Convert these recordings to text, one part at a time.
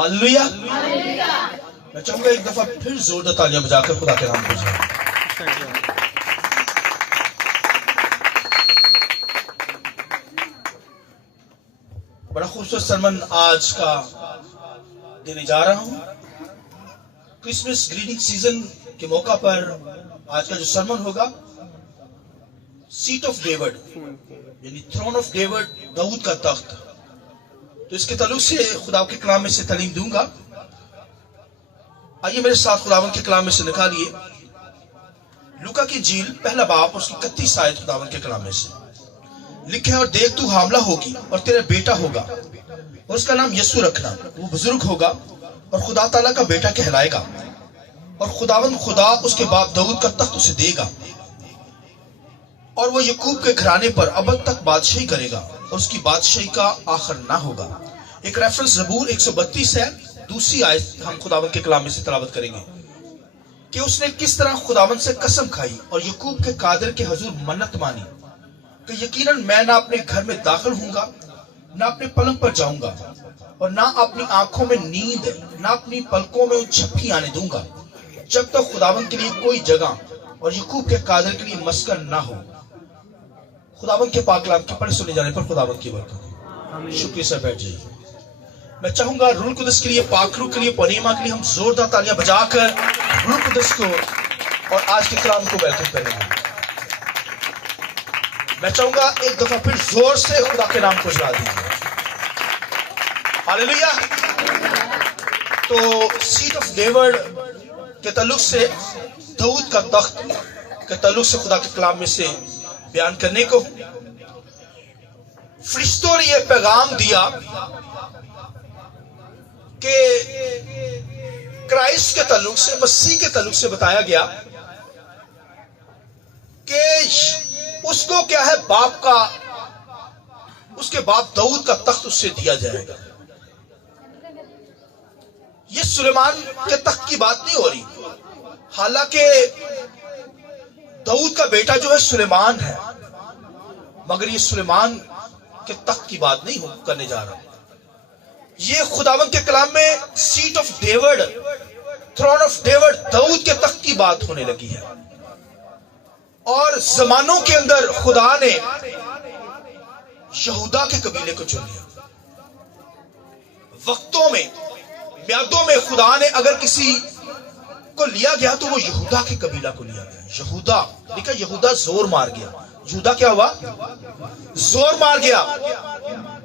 Hallelujah. मैं चाहूंगा एक दफा फिर जोरदार तालियां बजाकर खुदा के नाम को जाए। बड़ा खूबसूरत सरमन आज का देने जा रहा हूं। क्रिसमस ग्रीटिंग सीजन के मौका पर आज का जो सरमन होगा, सीट ऑफ डेविड यानी थ्रोन ऑफ डेविड, दाऊद का तख्त। तो इसके ताल्लुक से खुदा के कलाम में से तालीम दूंगा। आइए मेरे साथ खुदावन के कलाम में से निकालिए लूका की इंजील पहला बाब उसकी 31 आयत। खुदावन के कलाम में से लिखे, और देख तू हामला होगी और तेरा बेटा होगा और उसका नाम यीशु रखना। वो बुजुर्ग होगा और खुदा ताला का बेटा कहलाएगा, और खुदावन खुदा उसके बाप दाऊद का तख्त उसे देगा, और वो यकूब के घराने पर अबद तक बादशाही करेगा, और उसकी बादशाही का आखिर ना होगा। एक रेफरेंस ज़बूर 132 है। दूसरी आयत हम खुदावन के कलाम में से तिलावत करेंगे कि उसने किस तरह खुदावन से कसम खाई और यकूब के कादिर के हुजूर मन्नत मानी कि यकीनन मैं ना अपने घर में दाखिल होऊंगा, ना अपने पलंग पर जाऊंगा, और ना अपनी आंखों में नींद, ना अपनी पलकों में झपकी आने दूंगा, जब तक खुदावन के लिए कोई जगह और यकूब के कादिर के लिए मस्कन ना हो। खुदावन के पाक कलाम के पढ़े सुने जाने पर खुदावन की बरकत। शुक्रिया से बैठ जाइए। मैं चाहूंगा रूह कुदस के लिए, पाक रूह के लिए, पनीमा के लिए हम जोरदार तालियां बजाकर रूह कुदस को और आज के कलाम को वेलकम करेंगे। मैं चाहूंगा एक दफा फिर जोर से खुदा के नाम को जला दीजिए। हालेलुया। तो सीट ऑफ डेविड के ताल्लुक से, दाऊद का तख्त के ताल्लुक से खुदा के कलाम में से बयान करने को फरिश्तों ने यह पैगाम दिया कि क्राइस्ट के ताल्लुक से, मसीह के ताल्लुक से बताया गया कि उसको क्या है, बाप का, उसके बाप दाऊद का तख्त उससे दिया जाएगा। ये सुलेमान के तख्त की बात नहीं हो रही, हालांकि दाऊद का बेटा जो है सुलेमान है, मगर ये सुलेमान के तख्त की बात नहीं करने जा रहा। ये खुदावन के कलाम में seat of David, throne of David, Dawood के तख्त की बात होने लगी है। और जमानों के अंदर खुदा ने यहूदा के कबीले को चुन लिया। वक्तों में, म्यादों में खुदा ने अगर किसी को लिया गया तो वो यहूदा के कबीला को लिया गया। यहूदा लिखा, यहूदा जोर मार गया। यहूदा क्या हुआ? जोर मार गया।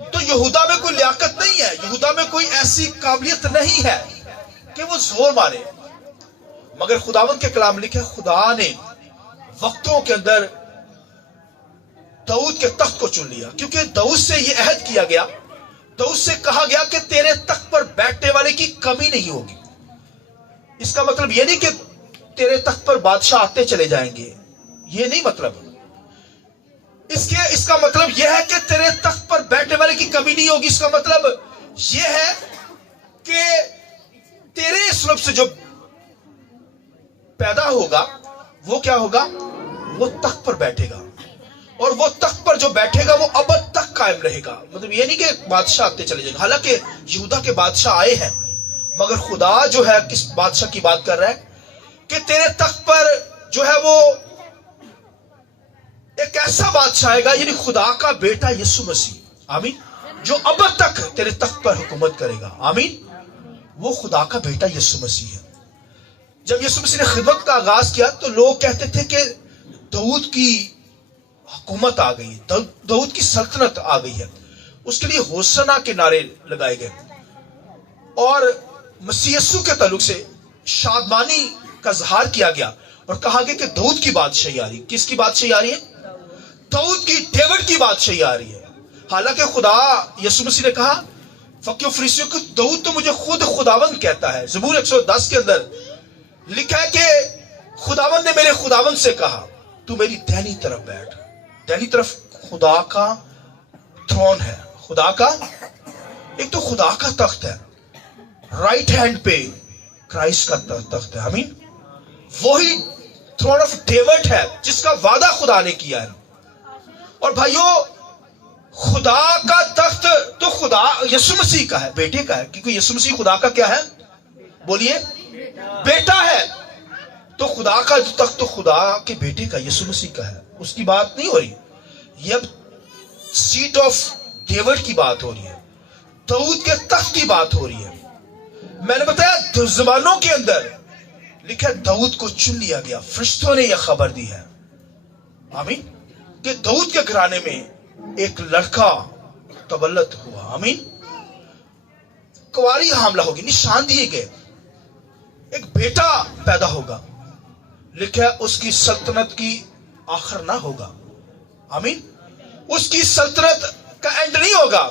तो यहूदा में कोई लियाकत नहीं है, यहूदा में कोई ऐसी काबिलियत नहीं है कि वो जोर मारे, मगर खुदावंद के कलाम लिखे, खुदा ने वक्तों के अंदर दाऊद के तख्त को चुन लिया, क्योंकि दाऊद से यह अहद किया गया, दाऊद से कहा गया कि तेरे तख्त पर बैठने वाले की कमी नहीं होगी। इसका मतलब यह नहीं कि तेरे तख्त पर बादशाह आते चले जाएंगे, यह नहीं मतलब। इसका मतलब यह है कि तेरे तख्त पर बैठने वाले की कमी नहीं होगी। इसका मतलब यह है कि तेरे इस्लाम से जो पैदा होगा वो क्या होगा? वो तख्त पर बैठेगा, और वो तख्त पर जो बैठेगा वो अबद तक कायम रहेगा। मतलब ये नहीं कि बादशाह आते चले जाएंगे। हालांकि यहूदा के बादशाह आए हैं, मगर खुदा जो है किस बादशाह की बात कर रहा है कि तेरे तख्त पर जो है वो एक ऐसा बादशाह आएगा, यानी खुदा का बेटा यीशु मसीह, आमीन, जो अब तक तेरे तख्त पर हुकूमत करेगा, आमीन। वो खुदा का बेटा यीशु मसीह है। जब यीशु मसीह ने खिदमत का आगाज किया तो लोग कहते थे कि दाऊद की हुकूमत आ गई, दाऊद की सल्तनत आ गई है। उसके लिए होसना के नारे लगाए गए, और मसीह यीशु के ताल्लुक से शादमानी का इजहार किया गया और कहा गया कि दाऊद की बादशाही आ रही। किसकी बादशाही आ रही है? दाऊद की, डेविड की बादशाही आ रही है। हालांकि खुदा यीशु मसीह ने कहा फकीर फरीसियों को, दाऊद तो मुझे खुद खुदावंद कहता है। ज़बूर 110 के अंदर लिखा है कि खुदावंद ने मेरे खुदावंद से कहा तू मेरी दाहिनी तरफ बैठ। दाहिनी तरफ खुदा का थ्रोन है, खुदा का, एक तो खुदा का तख्त है, राइट हैंड पे क्राइस्ट का तख्त है, आमीन। वही थ्रोन ऑफ डेविड है जिसका वादा खुदा ने किया है। और भाइयों, खुदा का तख्त तो खुदा खुदा यीशु मसीह का है, बेटे का है, क्योंकि यीशु मसीह खुदा का क्या है? बोलिए, बेटा है। तो खुदा का जो तख्त तो खुदा के बेटे का, यीशु मसीह का है, उसकी बात नहीं हो रही। ये अब सीट ऑफ डेविड की बात हो रही है, दाऊद के तख्त की बात हो रही है। मैंने बताया ज़मानों के अंदर लिखा दाऊद को चुन लिया गया। फरिश्तों ने यह खबर दी है, आमीन, कि दाऊद के घराने में एक लड़का तबल्लत हुआ, आमीन, कुंवारी हामला होगी, निशान दिए गए, एक बेटा पैदा होगा। लिखा उसकी सल्तनत की आखिर ना होगा, आमीन, उसकी सल्तनत का एंड नहीं होगा,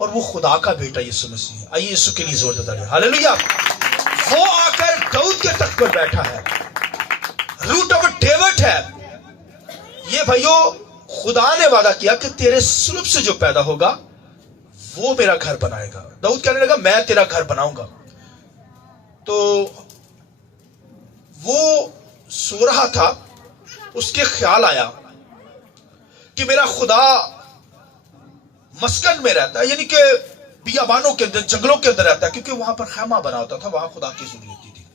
और वो खुदा का बेटा यीशु मसीह है। आइए यीशु के लिए जोर देता है, हालेलुया। वो आकर दाऊद के तख्त पर बैठा है, रूट ऑफ डेविड है। ये भाइयों, खुदा ने वादा किया कि तेरे सुलूब से जो पैदा होगा वो मेरा घर बनाएगा। दाऊद कहने लगा मैं तेरा घर बनाऊंगा। तो वो सो रहा था, उसके ख्याल आया कि मेरा खुदा मस्कन में रहता है, यानी कि बियाबानों के अंदर, जंगलों के अंदर रहता है, क्योंकि वहां पर खैमा बना होता था, वहां खुदा की सुनी होती थी,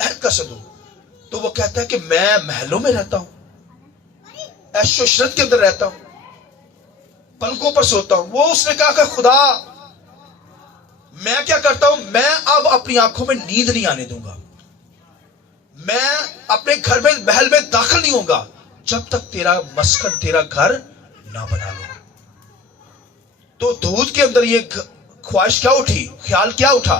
अहद का सदूक। तो वो कहता है कि मैं महलों में रहता हूं, ऐशो इशरत के अंदर रहता हूं, पलकों पर सोता हूं। वो उसने कहा कि खुदा मैं क्या करता हूं, मैं अब अपनी आंखों में नींद नहीं आने दूंगा, मैं अपने घर में महल में दाखिल नहीं होऊंगा जब तक तेरा मस्कन, तेरा घर ना बना लो। तो दाऊद के अंदर ये ख्वाहिश क्या उठी, ख्याल क्या उठा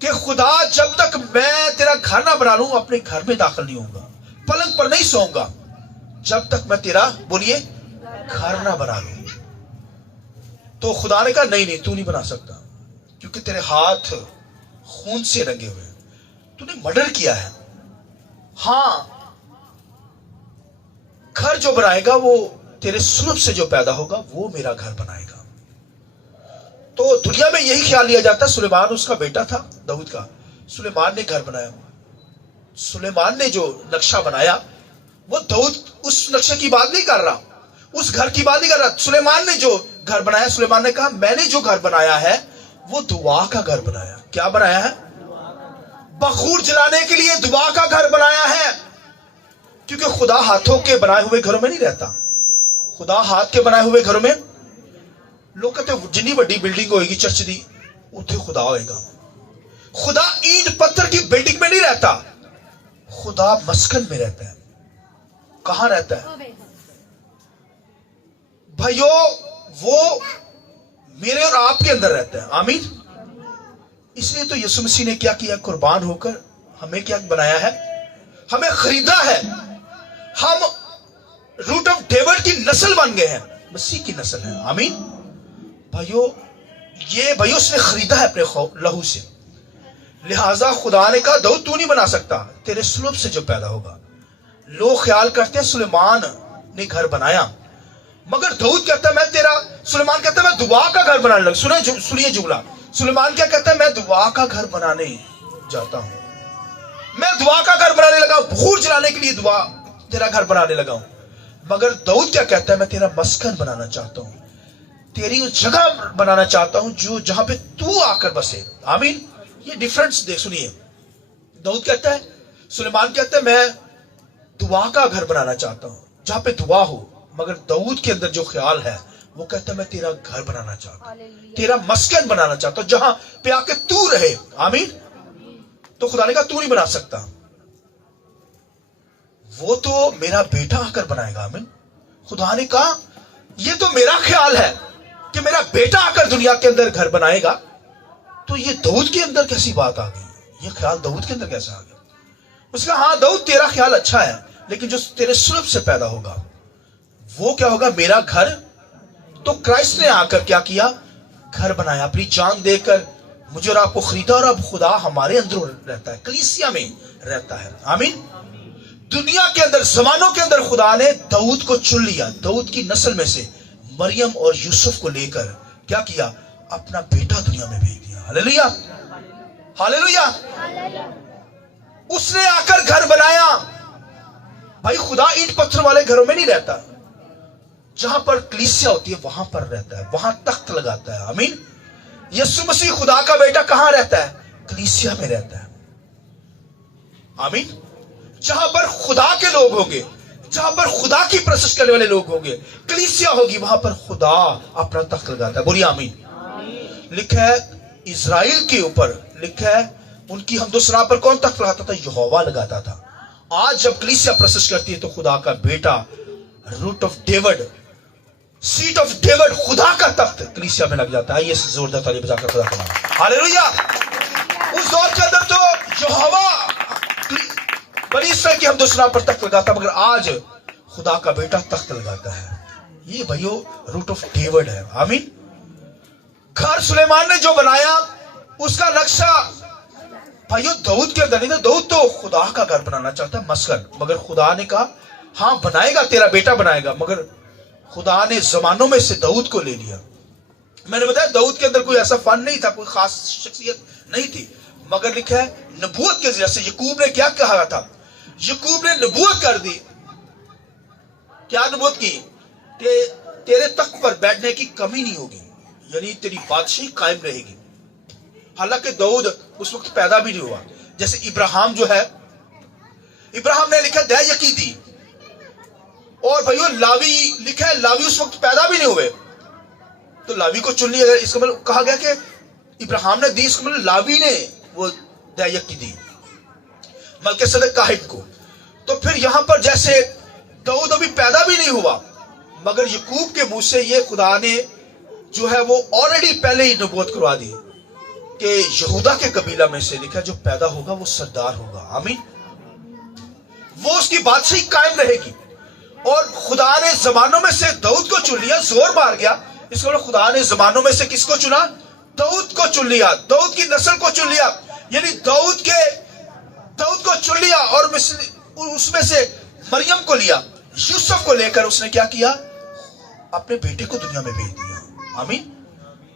कि खुदा जब तक मैं तेरा घर ना बना लूं अपने घर में दाखिल नहीं होऊंगा, पलंग पर नहीं सोऊंगा जब तक मैं तेरा, बोलिए, घर ना बना लूं। तो खुदा ने कहा नहीं नहीं, तू नहीं बना सकता, क्योंकि तेरे हाथ खून से रंगे हुए, तूने मर्डर किया है। हां, घर जो बनाएगा वो तेरे सुलूब से जो पैदा होगा वो मेरा घर बनाएगा। तो दुनिया में यही ख्याल लिया जाता है। सुलेमान उसका बेटा था, दाऊद का, सुलेमान ने घर बनाया। सुलेमान ने जो नक्शा बनाया वो दाऊद उस नक्शे की बात नहीं कर रहा, उस घर की बात नहीं कर रहा। सुलेमान ने जो घर बनाया, सुलेमान ने कहा मैंने जो घर बनाया है वो दुआ का घर बनाया। क्या बनाया है? बखूर जलाने के लिए दुआ का घर बनाया है, क्योंकि खुदा हाथों के बनाए हुए घरों में नहीं रहता। खुदा हाथ के बनाए हुए घरों में, लोग कहते जितनी बड़ी बिल्डिंग होगी चर्च दी उतने खुदा होएगा। खुदा ईंट पत्थर की बिल्डिंग में नहीं रहता, खुदा मस्कन में रहता है। कहां रहता है भाइयों? वो मेरे और आपके अंदर रहता है, आमीन। इसलिए तो यीशु मसीह ने क्या किया, कुर्बान होकर हमें क्या बनाया है, हमें खरीदा है। हम रूट ऑफ डेविड की नस्ल बन गए हैं, मसीह की नस्ल है, आमीन। भाइयों, ये भाइयों उसने खरीदा है अपने लहू से। लिहाजा खुदा ने कहा दाऊद तू नहीं बना सकता, तेरे सुलूब से जो पैदा होगा। लोग ख्याल करते हैं सुलेमान ने घर बनाया, मगर दाऊद कहता है मैं तेरा, सुलेमान कहता है मैं दुआ का घर बनाने लगा। सुनिए जुमला, सुलेमान क्या कहता है, मैं दुआ का घर बनाने जाता हूं, मैं दुआ का घर बनाने लगा, बखूर जलाने के लिए दुआ तेरा घर बनाने लगा हूं। मगर दाऊद क्या कहता है, मैं तेरा मस्कन बनाना चाहता हूं, तेरी उस जगह बनाना चाहता हूं जो जहां पे तू आकर बसे, आमीन। ये डिफरेंस देख, सुनिए। दाऊद कहता है, सुलेमान कहता है मैं दुआ का घर बनाना चाहता हूं जहां पे दुआ हो, मगर दाऊद के अंदर जो ख्याल है वो कहता है मैं तेरा घर बनाना चाहता हूं, तेरा मस्कन बनाना चाहता हूं जहां पे आके तू रहे, आमीन। तो खुदा ने कहा तू नहीं बना सकता, वो तो मेरा बेटा आकर बनाएगा, आमीन। खुदा ने कहा ये तो मेरा ख्याल है कि मेरा बेटा आकर दुनिया के अंदर घर बनाएगा, तो ये दाऊद के अंदर कैसी बात आ गई, ये ख्याल दाऊद के अंदर कैसे आ गया? उसका हाँ दाऊद तेरा ख्याल अच्छा है, लेकिन जो तेरे सुलभ से पैदा होगा वो क्या होगा, मेरा घर। तो क्राइस्ट ने आकर क्या किया, घर बनाया, अपनी जान देकर मुझे और आपको खरीदा, और अब खुदा हमारे अंदर रहता है, कलीसिया में रहता है, आमीन। दुनिया के अंदर, जमानों के अंदर खुदा ने दाऊद को चुन लिया, दाऊद की नस्ल में से मरियम और यूसुफ को लेकर क्या किया, अपना बेटा दुनिया में भेज दिया। Hallelujah, hallelujah. उसने आकर घर बनाया। भाई खुदा ईंट पत्थर वाले घरों में नहीं रहता, जहां पर कलीसिया होती है वहां पर रहता है, वहां तख्त लगाता है, आमीन। यीशु मसीह खुदा का बेटा कहां रहता है? कलीसिया में रहता है। आमीन। जहां पर खुदा के लोग होंगे, जहां पर खुदा की प्रशंसा करने वाले लोग होंगे, कलीसिया होगी, वहां पर खुदा अपना तख्त लगाता है। बोलिए आमीन। लिखा है इजराइल के ऊपर, लिखा है उनकी हमदोसना पर कौन तख्त लगाता था? यहोवा लगाता था। आज जब कलीसिया प्रशंसा करती है तो खुदा का बेटा, root of David, seat of David, खुदा का तख्त कलीसिया में लग जाता है। ये जोरदार ताली बजाकर खुदा का नाम हालेलुया। उस दौर के अंदर तो यहोवा बड़ी इसराइल की हमदोसना पर तख्त लगाता, मगर आज खुदा का बेटा तख्त लगाता है। ये भाइयों रूट ऑफ डेविड है। आमीन। घर सुलेमान ने जो बनाया उसका नक्शा भाइयों दाऊद के अंदर नहीं था। दाऊद तो खुदा का घर बनाना चाहता है, मस्कन, मगर खुदा ने कहा हाँ बनाएगा, तेरा बेटा बनाएगा, मगर खुदा ने जमानों में से दाऊद को ले लिया। मैंने बताया दाऊद के अंदर कोई ऐसा फन नहीं था, कोई खास शख्सियत नहीं थी, मगर लिखा है नबूवत के जरिए से याकूब ने क्या कहा था? याकूब ने नबूवत कर दी। क्या नबूवत की? तेरे तख्त पर बैठने की कमी नहीं होगी, यानी तेरी बादशाही कायम रहेगी। हालांकि दाऊद उस वक्त पैदा भी नहीं हुआ। जैसे इब्राहिम जो है, इब्राहिम ने लिखा दया यकी दी, और भाइयों लावी लिखा है लावी उस वक्त पैदा भी नहीं हुए, तो लावी को चुन लिया। इसका मतलब कहा गया कि इब्राहिम ने दी, इसका मतलब लावी ने वो दया यकी दी मलकीसेदेक काहिन को। तो फिर यहां पर जैसे दाऊद अभी पैदा भी नहीं हुआ, मगर याकूब के मुंह से ये खुदा ने जो है वो ऑलरेडी पहले ही नबूवत करवा दी कि यहूदा के कबीला में से लिखा जो पैदा होगा वो सरदार होगा। आमीन। वो उसकी बादशाही कायम रहेगी। और खुदा ने जमानों में से दाऊद को चुन लिया, जोर मार गया। इसको मतलब खुदा ने जमानों में से किसको चुना? दाऊद को चुन लिया, दाऊद की नस्ल को चुन लिया, यानी दाऊद को चुन लिया, और उसमें से मरियम को लिया, यूसुफ को लेकर उसने क्या किया? अपने बेटे को दुनिया में भेज दिया। आमीन।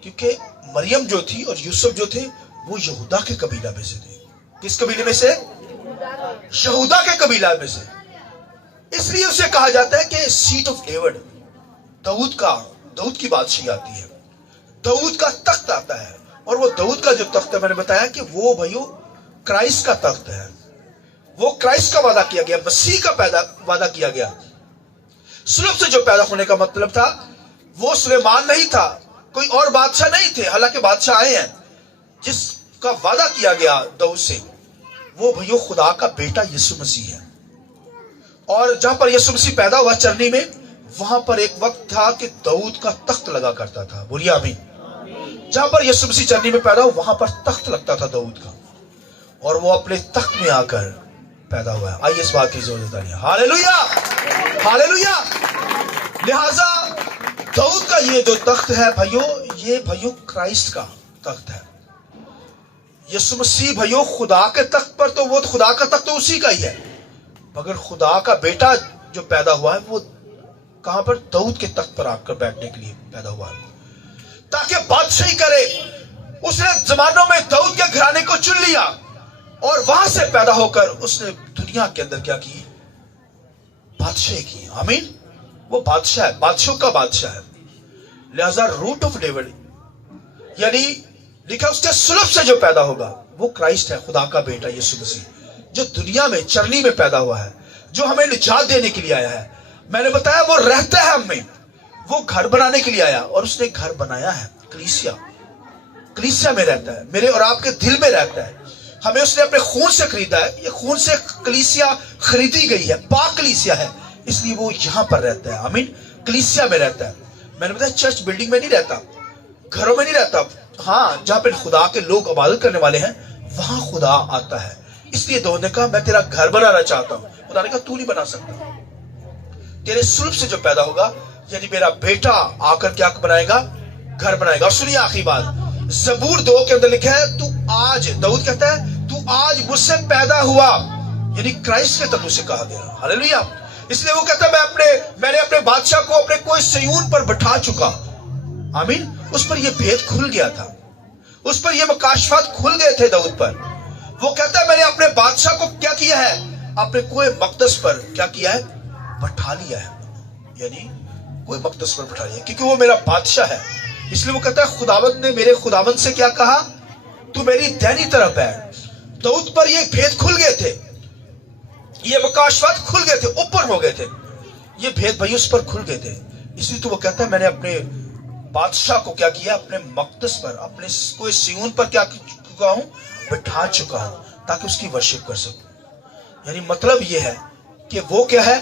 क्योंकि मरियम जो थी और यूसुफ जो थे वो यहूदा के कबीला में से थे। किस कबीले में से? यहूदा के कबीला में से। इसलिए उसे कहा जाता है कि सीट ऑफ डेविड, दाऊद की बादशाही आती है, दाऊद का तख्त आता है। और वो दाऊद का जो तख्त है, मैंने बताया कि वो भाइयों क्राइस्ट का तख्त है। वो क्राइस्ट का वादा किया गया, मसीह का वादा किया गया। सुलभ से जो पैदा होने का मतलब था वो सुलेमान नहीं था, कोई और बादशाह नहीं थे। हालांकि बादशाह आए हैं, जिसका वादा किया गया दाऊद से, वो भैया खुदा का बेटा यीशु मसीह है। और जहां पर यीशु मसीह पैदा हुआ चरनी में, वहां पर एक वक्त था कि दाऊद का तख्त लगा करता था। बोलिए आमीन। जहां पर यीशु मसीह चरनी में पैदा हुआ, वहां पर तख्त लगता था दाऊद का, और वो अपने तख्त में आकर पैदा हुआ है। आइए इस बात की जरूरत है। Hallelujah, hallelujah. लिहाजा दाऊद का ये जो तख्त है भाइयों, ये भाइयों क्राइस्ट का तख्त है। यीशु मसीह भाइयों खुदा के तख्त पर, तो वो खुदा का तख्त तो उसी का ही है, मगर खुदा का बेटा जो पैदा हुआ है वो कहां पर? दाऊद के तख्त पर आकर बैठने के लिए पैदा हुआ है, ताकि बादशाही करे। उसने जमानों में दाऊद के घराने को चुन लिया, और वहां से पैदा होकर उसने दुनिया के अंदर क्या की? बादशाही की। आमीन। वो बादशाह है, बादशाह का बादशाह है। लिहाजा रूट ऑफ डेविड, यानी लिखा उसके सुलभ से जो पैदा होगा वो क्राइस्ट है, खुदा का बेटा यीशु मसीह, जो दुनिया में चरनी में पैदा हुआ है, जो हमें निजात देने के लिए आया है। मैंने बताया वो रहता है हमें, वो घर बनाने के लिए आया, और उसने घर बनाया है कलीसिया में रहता है, मेरे और आपके दिल में रहता है। हमें उसने अपने खून से खरीदा है। ये खून से कलीसिया खरीदी गई है, पाक कलीसिया है, इसलिए वो यहां पर रहता है। आमीन। कलीसिया में रहता है। मैंने बताया चर्च बिल्डिंग में नहीं रहता, घरों में नहीं रहता। हाँ, जहां पे खुदा के लोग इबादत करने वाले हैं वहां खुदा आता है। इसलिए दाऊद ने कहा मैं तेरा घर बनाना चाहता हूं। खुदा ने कहा तू नहीं बना सकता, तेरे सुलभ से जो पैदा होगा, यानी मेरा बेटा आकर क्या बनाएगा? घर बनाएगा। और सुनिए आखिरी बात, ज़बूर 2 के अंदर लिखा है तू आज, दाऊद कहता है तू आज मुझसे पैदा हुआ, यानी क्राइस्ट के तल्लु से कहा गया। हालेलुया। इसलिए वो कहता है मैंने अपने बादशाह को अपने कोई सयून पर बैठा चुका। आमीन। उस पर यह भेद खुल गया था, उस पर यह मकाशफात खुल गए थे दाऊद पर। वो कहता है मैंने अपने बादशाह को क्या किया है? अपने कोई मकदस पर क्या किया है? बैठा लिया है, यानी कोई मकदस पर बैठा लिया, क्योंकि वो मेरा बादशाह है। اس لیے وہ کہتا ہے خداوند نے میرے خداوند سے کیا کہا, تو میری دہنی طرف ہے. داؤد پر یہ بھید کھل گئے تھے, یہ مکاشفات کھل گئے تھے, اوپن ہو گئے تھے, یہ بھید بھائی اس پر کھل گئے تھے. اس لیے تو وہ کہتا ہے میں نے اپنے بادشاہ کو کیا کیا, اپنے مقدس پر, اپنے کوئی سیون پر کیا چکا ہوں, بٹھا چکا ہوں, تاکہ اس کی ورشپ کر سکوں. یعنی مطلب یہ ہے کہ وہ کیا ہے,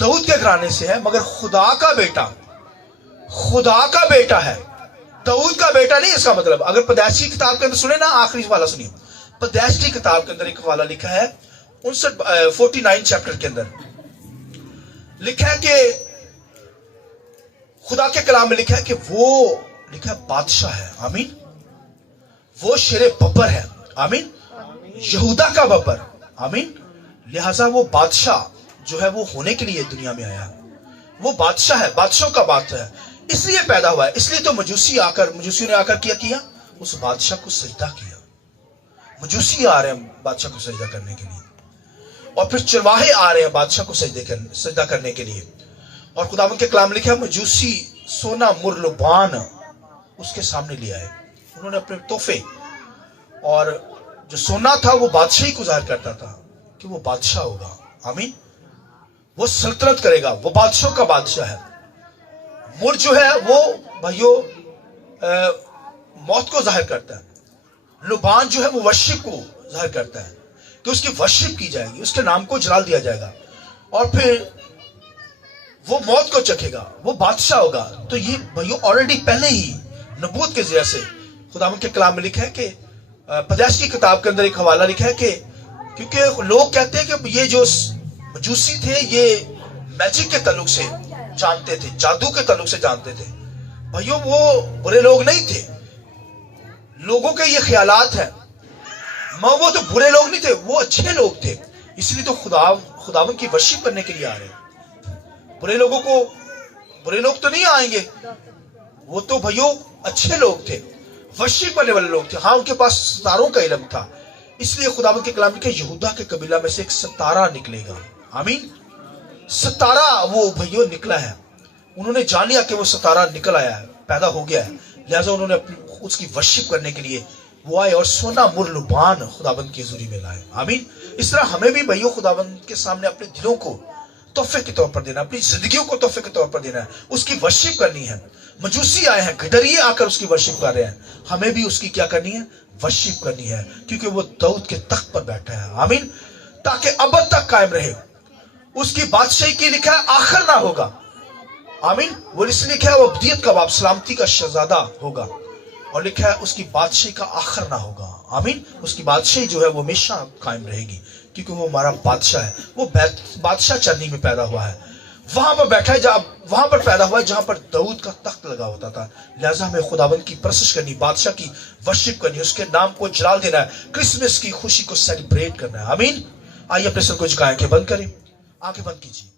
داؤد کے گھرانے سے ہے, مگر خدا کا بیٹا, خدا کا بیٹا ہے, داؤد کا بیٹا نہیں. اس کا مطلب اگر پیدائشی کتاب کے اندر سنے نا, آخری والا سنیے, پیدائشی کتاب کے اندر ایک حوالہ لکھا ہے 49 چیپٹر کے اندر لکھا ہے کہ خدا کے کلام میں لکھا ہے کہ وہ لکھا ہے بادشاہ ہے. آمین. وہ شیر ببر ہے. آمین. یہودا کا ببر. آمین. لہذا وہ بادشاہ جو ہے وہ ہونے کے لیے دنیا میں آیا, وہ بادشاہ ہے, بادشاہوں کا بادشاہ ہے, اس لیے پیدا ہوا ہے. اس لیے تو مجوسیوں نے آ کر کیا اس بادشاہ کو سجدہ کیا. مجوسی آ رہے ہیں بادشاہ کو سجدہ کرنے کے لیے, اور پھر چرواہے آ رہے ہیں بادشاہ کو سجدہ کرنے کے لیے. اور خداوند کے کلام لکھا ہے مجوسی سونا مرلبان اس کے سامنے لے آئے. انہوں نے اپنے تحفے, اور جو سونا تھا وہ بادشاہی کو ظاہر کرتا تھا کہ وہ بادشاہ ہوگا. آمین. وہ سلطنت کرے گا, وہ بادشاہوں کا بادشاہ ہے. مر جو ہے وہ بھائیو موت کو ظاہر کرتا ہے. لبان جو ہے وہ ورشپ کو ظاہر کرتا ہے کہ اس کی ورشپ کی جائے گی, اس کے نام کو جلال دیا جائے گا, اور پھر وہ موت کو چکھے گا, وہ بادشاہ ہوگا. تو یہ بھائیو آلریڈی پہلے ہی نبوت کے ذریعے سے خداوند کے کلام میں لکھا ہے کہ پیدائش کی کتاب کے اندر ایک حوالہ لکھا ہے کہ کیونکہ لوگ کہتے ہیں کہ یہ جو مجوسی تھے یہ میجک کے تعلق سے جانتے تھے, جادو کے تعلق سے جانتے تھے. بھائیو وہ برے لوگ نہیں تھے. لوگوں کے یہ خیالات ہیں, وہ تو برے لوگ نہیں تھے, وہ اچھے لوگ تھے. اس لیے تو خداوند کی ورشپ کرنے کے لیے آ رہے ہیں. برے لوگ تو نہیں آئیں گے, وہ تو بھائیو اچھے لوگ تھے, ورشپ کرنے والے لوگ تھے. ہاں ان کے پاس ستاروں کا علم تھا. اس لیے خداوند کے کلام میں کہ یہودا کے قبیلہ میں سے ایک ستارہ نکلے گا. آمین. ستارہ وہ بھائیو نکلا ہے. انہوں نے جان لیا کہ وہ ستارہ نکل آیا ہے, پیدا ہو گیا ہے. لہٰذا انہوں نے اس کی ورشپ کرنے کے لیے وہ آئے اور سونا مرلبان خداوند کی حضوری میں لائے. آمین. اس طرح ہمیں بھی بھائیو خداوند کے سامنے اپنے دلوں کو تحفے کے طور پر دینا, اپنی زندگیوں کو تحفے کے طور پر دینا ہے, اس کی ورشپ کرنی ہے. مجوسی آئے ہیں, گدریے آ کر اس کی ورشپ کر رہے ہیں, ہمیں بھی اس کی کیا کرنی ہے, ورشپ کرنی ہے, کیونکہ وہ داؤد کے تخت پر بیٹھا ہے. آمین. تاکہ ابد تک قائم رہے. اس کی بادشاہی کی لکھا ہے آخر نہ ہوگا. آمین. وہ اس لیے لکھا ہے وہ ابدیت کا باپ, سلامتی کا شہزادہ ہوگا, اور لکھا ہے اس کی بادشاہی کا آخر نہ ہوگا. آمین. اس کی بادشاہی جو ہے وہ ہمیشہ قائم رہے گی, کیونکہ وہ ہمارا بادشاہ ہے. وہ بادشاہ چرنی میں پیدا ہوا ہے, وہاں پر بیٹھا ہے, وہاں پر پیدا ہوا ہے جہاں پر داؤد کا تخت لگا ہوتا تھا. لہٰذا ہمیں خداوند کی پرستش کرنی, بادشاہ کی ورشپ کرنی, اس کے نام کو جلال دینا ہے, کرسمس کی خوشی کو سیلیبریٹ کرنا ہے. آمین. آئیے اپنے سر کو جھکائیں, آنکھیں بند کریں, آنکھیں بند کیجیے.